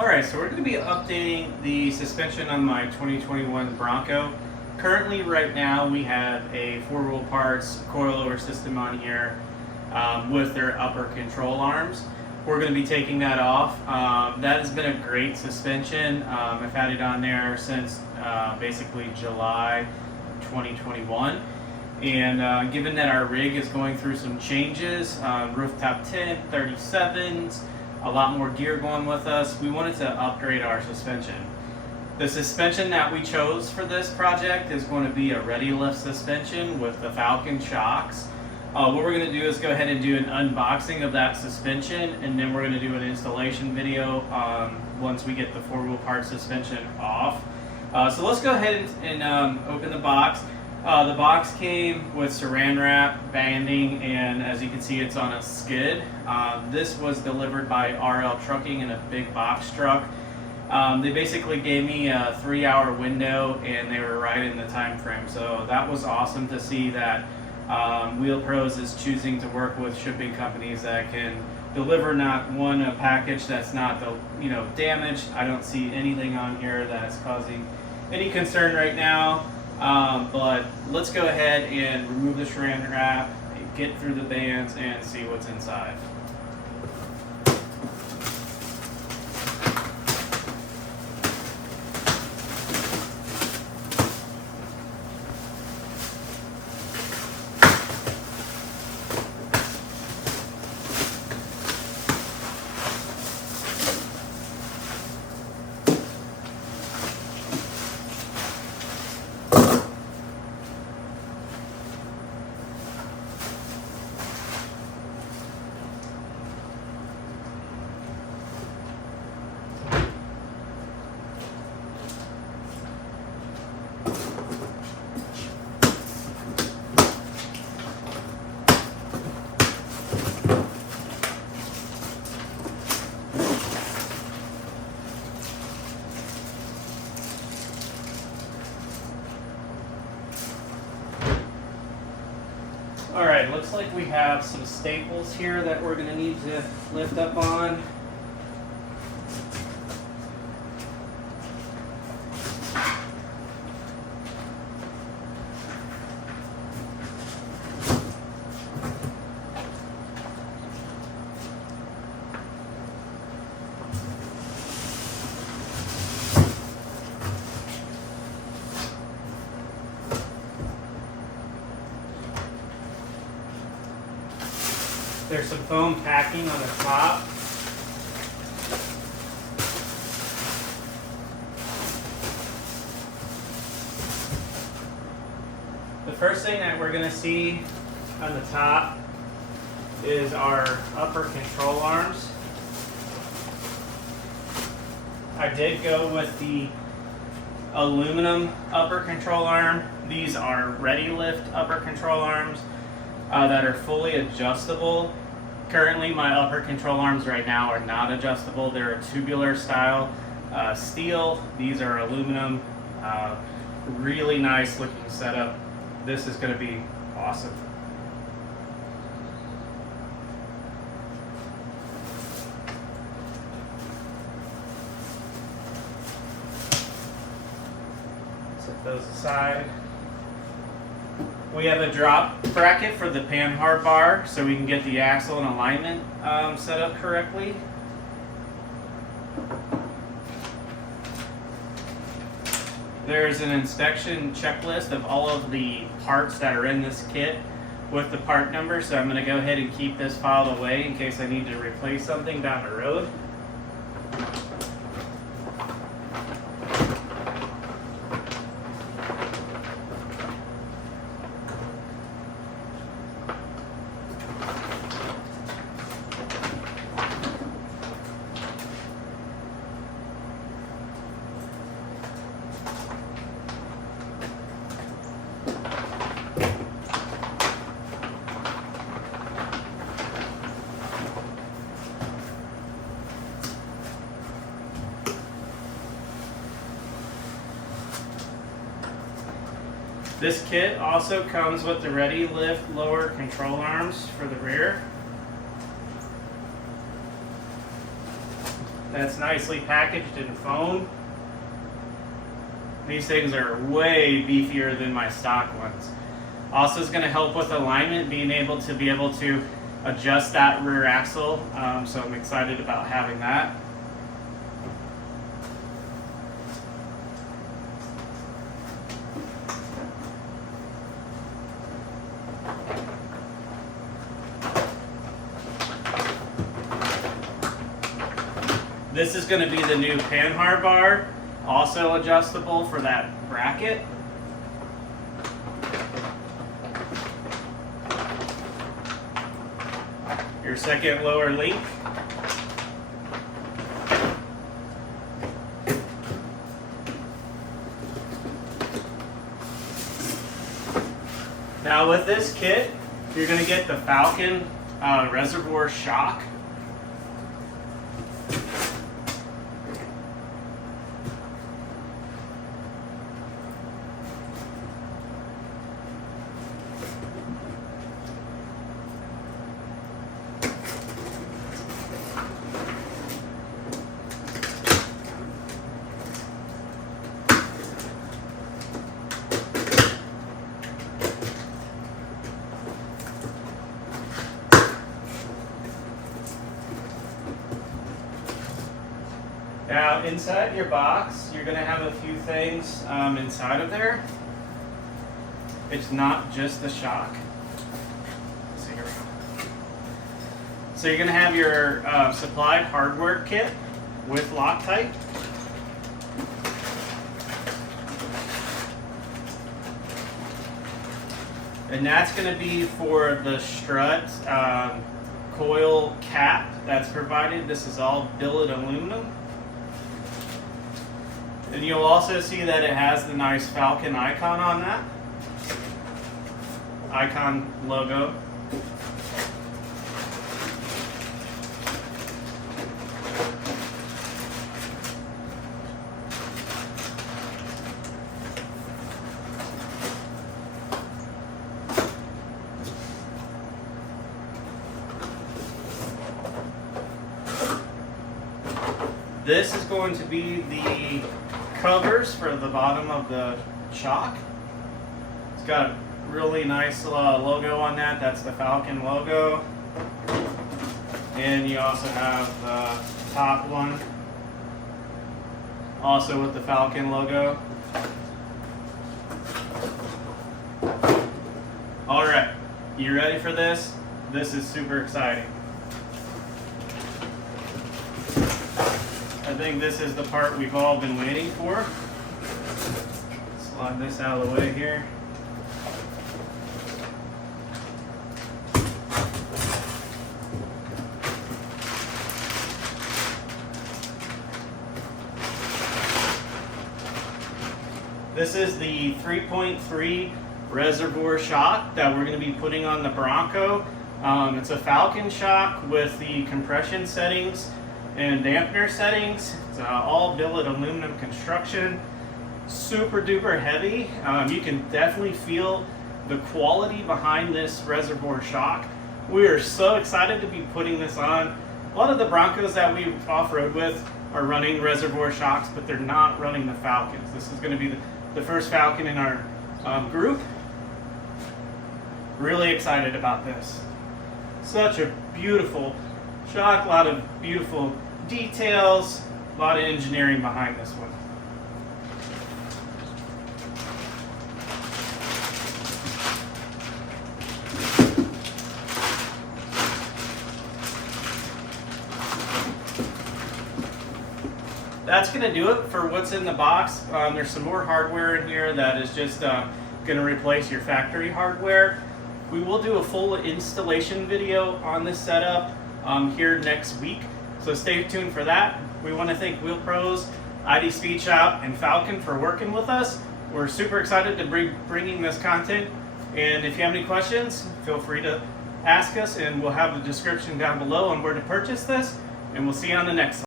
Alright, so we're going to be updating the suspension on my 2021 Bronco. Currently, right now, we have a 4-wheel parts coilover system on here with their upper control arms. We're going to be taking that off. That has been a great suspension. I've had it on there since basically July 2021. And given that our rig is going through some changes, rooftop tint, 37s, a lot more gear going with us, we wanted to upgrade our suspension. The suspension that we chose for this project is going to be a ready lift suspension with the Falcon shocks. What we're going to do is go ahead and do an unboxing of that suspension, and then we're going to do an installation video once we get the 4-wheel part suspension off. So let's go ahead and open the box. The box came with saran wrap, banding, and as you can see, it's on a skid. This was delivered by RL Trucking in a big box truck. They basically gave me a 3-hour window, and they were right in the time frame. So that was awesome to see that Wheel Pros is choosing to work with shipping companies that can deliver not one a package that's not damaged. I don't see anything on here that's causing any concern right now. But let's go ahead and remove the saran wrap, get through the bands, and see what's inside. Alright, looks like we have some staples here that we're going to need to lift up on. There's some foam packing on the top. The first thing that we're going to see on the top is our upper control arms. I did go with the aluminum upper control arm. These are ready lift upper control arms that are fully adjustable. Currently, my upper control arms right now are not adjustable. They're a tubular style steel. These are aluminum. Really nice looking setup. This is going to be awesome. Set those aside. We have a drop bracket for the panhard bar so we can get the axle and alignment set up correctly. There's an inspection checklist of all of the parts that are in this kit with the part number, so I'm going to go ahead and keep this filed away in case I need to replace something down the road. This kit also comes with the Ready Lift lower control arms for the rear. that's nicely packaged in foam. These things are way beefier than my stock ones. Also is going to help with alignment, being able to adjust that rear axle. So I'm excited about having that. This is going to be the new panhard bar, also adjustable for that bracket. Your second lower link. Now with this kit, you're going to get the Falcon reservoir shock. Now inside your box, you're going to have a few things inside of there. It's not just the shock. So, here we go. So you're going to have your supplied hardware kit with Loctite. And that's going to be for the strut coil cap that's provided. This is all billet aluminum. And you'll also see that it has the nice Falcon icon on that. Icon logo. This is going to be the covers for the bottom of the shock. It's got a really nice logo on that. That's the Falcon logo. And you also have the top one, also with the Falcon logo. All right, you ready for this? This is super exciting. I think this is the part we've all been waiting for. Slide this out of the way here. This is the 3.3 reservoir shock that we're going to be putting on the Bronco. It's a Falcon shock with the compression settings and dampener settings. It's all billet aluminum construction, super duper heavy. You can definitely feel the quality behind this reservoir shock. We are so excited to be putting this on. A lot of the Broncos that we off-road with are running reservoir shocks, but they're not running the Falcons. This is going to be the first Falcon in our group. Really excited about this. Such a beautiful shock, a lot of beautiful details, a lot of engineering behind this one. That's going to do it for what's in the box. There's some more hardware in here that is just going to replace your factory hardware. We will do a full installation video on this setup here next week, so stay tuned for that. We want to thank Wheel Pros, ID Speed Shop, and Falcon for working with us. We're super excited to be bringing this content, and if you have any questions, feel free to ask us, and we'll have the description down below on where to purchase this, and we'll see you on the next slide.